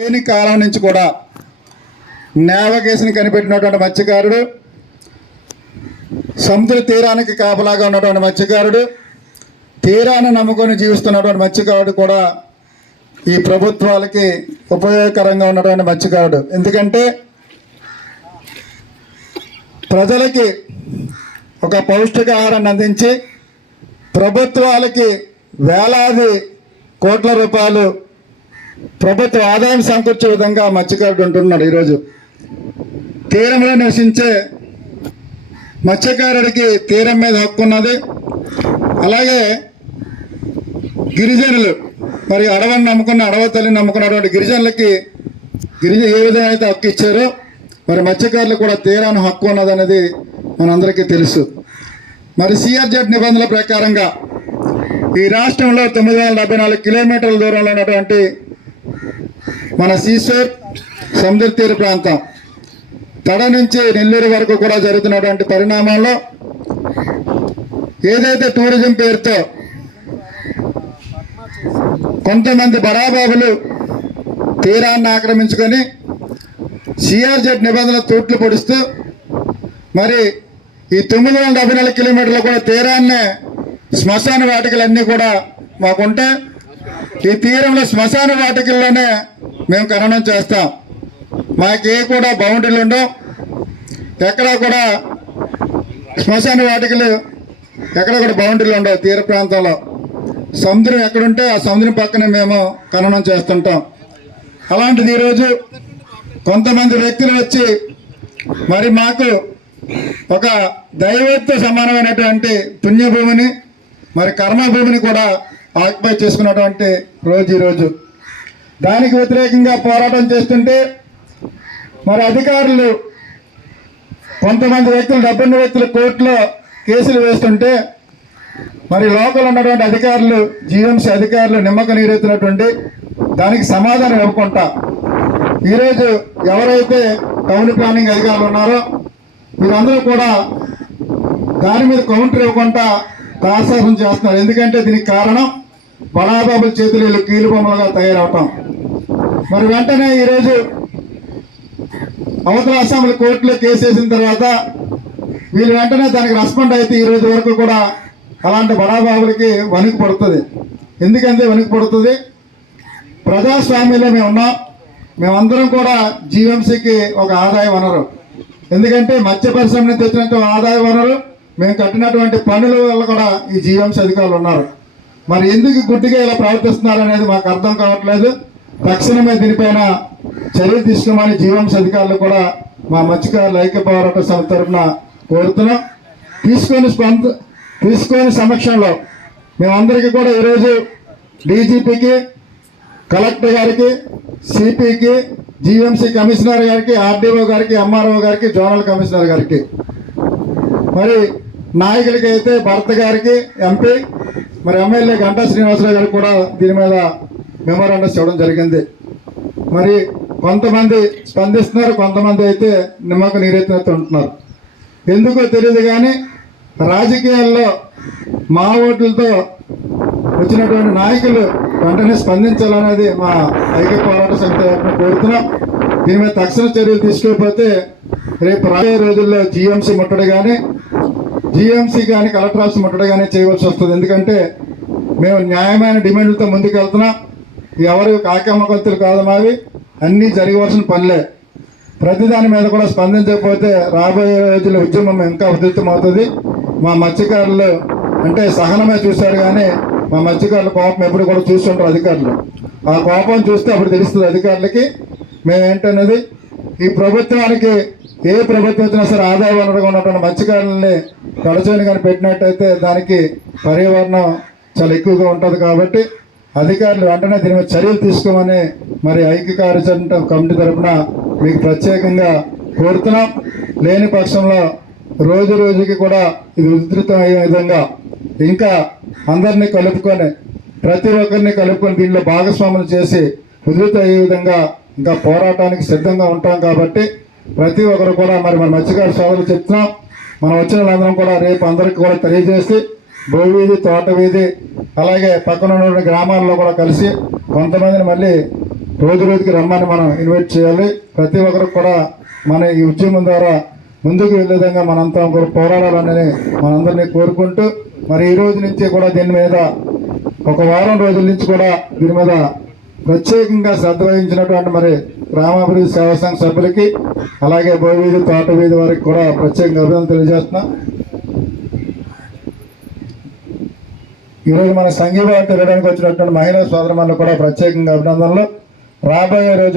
లేని కాలం నుంచి కూడా నేవకేసిని కనిపెట్టినటువంటి మత్స్యకారుడు, సముద్ర తీరానికి కాపలాగా ఉన్నటువంటి మత్స్యకారుడు, తీరాన్ని నమ్ముకొని జీవిస్తున్నటువంటి మత్స్యకారుడు కూడా ఈ ప్రభుత్వాలకి ఉపయోగకరంగా ఉన్నటువంటి మత్స్యకారుడు. ఎందుకంటే ప్రజలకి ఒక పౌష్టికాహారాన్ని అందించి ప్రభుత్వాలకి వేలాది కోట్ల రూపాయలు ప్రభుత్వ ఆదాయం సమకూర్చే విధంగా మత్స్యకారుడు ఉంటున్నాడు. ఈరోజు తీరంలో నివసించే మత్స్యకారుడికి తీరం మీద హక్కు ఉన్నది. అలాగే గిరిజనులు, మరి అడవిని నమ్ముకున్న, అడవి తల్లిని నమ్ముకున్నటువంటి గిరిజనులకి ఏ విధంగా అయితే హక్కు ఇచ్చారో మరి మత్స్యకారులు కూడా తీరాన్ని హక్కు ఉన్నదనేది మనందరికీ తెలుసు. మరి సిఆర్జెడ్ నిబంధనల ప్రకారంగా ఈ రాష్ట్రంలో 974 కిలోమీటర్ల దూరంలో ఉన్నటువంటి మన సీషోర్ సముద్ర తీర ప్రాంతం తడ నుంచి నెల్లూరు వరకు కూడా జరుగుతున్నటువంటి పరిణామాల్లో ఏదైతే టూరిజం పేరుతో కొంతమంది బడాబాబులు తీరాన్ని ఆక్రమించుకొని సిఆర్జెడ్ నిబంధనల తూట్లు పొడుస్తూ మరి ఈ 974 కిలోమీటర్లు కూడా తీరాన్నే శ్మశాన వాటికలన్నీ కూడా మాకుంటే ఈ తీరంలో శ్మశాన వాటికల్లోనే మేము ఖననం చేస్తాం. మాకే కూడా బౌండరీలు ఉండవు, ఎక్కడా కూడా శ్మశాన వాటికలు ఎక్కడ కూడా బౌండరీలు ఉండవు. తీర ప్రాంతంలో సముద్రం ఎక్కడుంటే ఆ సముద్రం పక్కనే మేము ఖననం చేస్తుంటాం. అలాంటిది ఈరోజు కొంతమంది వ్యక్తులు వచ్చి మరి మాకు ఒక దైవత్వ సమానమైనటువంటి పుణ్యభూమిని, మరి కర్మభూమిని కూడా ఆక్యుపై చేసుకున్నటువంటి రోజు ఈరోజు. దానికి వ్యతిరేకంగా పోరాటం చేస్తుంటే మరి అధికారులు, కొంతమంది వ్యక్తులు, 70 వ్యక్తులు కోర్టులో కేసులు వేస్తుంటే మరి లోకల్ ఉన్నటువంటి అధికారులు, జీఎంసీ అధికారులు నిమ్మక నీరెత్తినటువంటి దానికి సమాధానం ఇవ్వకుండా ఈరోజు ఎవరైతే టౌన్ ప్లానింగ్ అధికారులు ఉన్నారో వీరందరూ కూడా దాని మీద కౌంటర్ ఇవ్వకుండా తాత్సారం చేస్తున్నారు. ఎందుకంటే దీనికి కారణం బడాబాబుల చేతులు కీలుబొమ్మలుగా తయారవటం. మరి వెంటనే ఈరోజు అవతల అసెంబ్లీ కోర్టులో కేసు వేసిన తర్వాత వీళ్ళు వెంటనే దానికి రెస్పాండ్ అయితే ఈరోజు వరకు కూడా అలాంటి బడాబాబులకి వణుకు పడుతుంది. ఎందుకంటే వణుకు పడుతుంది, ప్రజాస్వామ్యంలో మేము ఉన్నాం, మేమందరం కూడా జీఎంసీకి ఒక ఆదాయ వనరు. ఎందుకంటే మత్స్య పరిశ్రమ నుంచి తెచ్చినటువంటి ఆదాయ వనరు, మేము కట్టినటువంటి పన్నుల వల్ల కూడా ఈ జీఎంసీ అధికారులు ఉన్నారు. మరి ఎందుకు గుడ్డిగా ఇలా ప్రవర్తిస్తున్నారు అనేది మాకు అర్థం కావట్లేదు. తక్షణమే దీనిపైన చర్యలు తీసుకోమని జీఎంసీ అధికారులు కూడా మా మత్స్యకారుల ఐక్య పోరాట సమితి తరఫున కోరుతున్నాం. తీసుకొని సమక్షంలో మేమందరికీ కూడా ఈరోజు డీజీపీకి, కలెక్టర్ గారికి, సిపికి, జీఎంసీ కమిషనర్ గారికి, ఆర్డీఓ గారికి, ఎంఆర్ఓ గారికి, జోనల్ కమిషనర్ గారికి, మరి నాయకులకి అయితే భరత్ గారికి, ఎంపీ, మరి ఎమ్మెల్యే గంటా శ్రీనివాసరావు గారికి కూడా దీని మీద మెమోరాండమ్స్ ఇవ్వడం జరిగింది. మరి కొంతమంది స్పందిస్తున్నారు, కొంతమంది అయితే నిమ్మక నీరెత్తినట్టు ఉంటున్నారు. ఎందుకో తెలియదు కానీ రాజకీయాల్లో మా ఓట్లతో వచ్చినటువంటి నాయకులు వెంటనే స్పందించాలనేది మా ఐక్య పోరాట సమితి కోరుతున్నాం. దీని మీద తక్షణ చర్యలు తీసుకోకపోతే రేపు రాబోయే రోజుల్లో జీఎంసీ ముట్టడి కానీ, జీఎంసీ కానీ, కలెక్టర్ ఆఫీస్ ముట్టడి కానీ చేయవలసి వస్తుంది. ఎందుకంటే మేము న్యాయమైన డిమాండ్లతో ముందుకు వెళ్తున్నాం. ఎవరు కాకమ్మకొత్తులు కాదు, మావి అన్నీ జరగవలసిన పనులే. ప్రతిదాని మీద కూడా స్పందించకపోతే రాబోయే రోజుల్లో ఉద్యమం ఇంకా ఉధృతమవుతుంది. మా మత్స్యకారులు అంటే సహనమే చూశారు కానీ మా మత్స్యకారుల కోపం ఎప్పుడు కూడా చూస్తుంటారు అధికారులు. ఆ కోపం చూస్తే అప్పుడు తెలుస్తుంది అధికారులకి మేమేంటనేది. ఈ ప్రభుత్వానికి ఏ ప్రభుత్వం వచ్చినా సరే ఆదాయ వనరుగా ఉన్నటువంటి మత్స్యకారులని పడచేని కానీ పెట్టినట్టయితే దానికి పర్యావరణం చాలా ఎక్కువగా ఉంటుంది. కాబట్టి అధికారులు వెంటనే దీని మీద చర్యలు తీసుకోమని మరి ఐక్య కార్యాచరణ కమిటీ తరఫున మీకు ప్రత్యేకంగా కోరుతున్నాం. లేని పక్షంలో రోజు రోజుకి కూడా ఇది ఉధృతం అయ్యే విధంగా ఇంకా అందరినీ కలుపుకొని, ప్రతి ఒక్కరిని కలుపుకొని దీనిలో భాగస్వాములు చేసి ఉధృతం అయ్యే విధంగా ఇంకా పోరాటానికి సిద్ధంగా ఉంటాం. కాబట్టి ప్రతి ఒక్కరు కూడా మరి మన మత్స్యకారు సోదరులు చెప్తున్నాం, మనం వచ్చిన వాళ్ళందరం కూడా రేపు అందరికీ కూడా తెలియజేసి భూవీధి, తోట వీధి, అలాగే పక్కన ఉన్న గ్రామాల్లో కూడా కలిసి కొంతమందిని మళ్ళీ రోజు రోజుకి రమ్మని మనం ఇన్వైట్ చేయాలి. ప్రతి ఒక్కరికి కూడా మన ఈ ఉద్యమం ద్వారా ముందుకు వెళ్ళే విధంగా మనంతా ఒకరు పోరాడాలని మనందరినీ కోరుకుంటూ, మరి ఈ రోజు నుంచి కూడా దీని మీద ఒక వారం రోజుల నుంచి కూడా దీని మీద ప్రత్యేకంగా శ్రద్ధ వహించినటువంటి మరి గ్రామాభివృద్ధి సేవా సంఘ సభ్యులకి, అలాగే బోవీధి తోట వీధి వారికి కూడా ప్రత్యేకంగా అభినందనలు తెలియజేస్తున్నాం. ఈరోజు మన సంఘీభావం తిరగడానికి వచ్చినటువంటి మహిళా సోదరులకు కూడా ప్రత్యేకంగా అభినందనలు. రాబోయే రోజు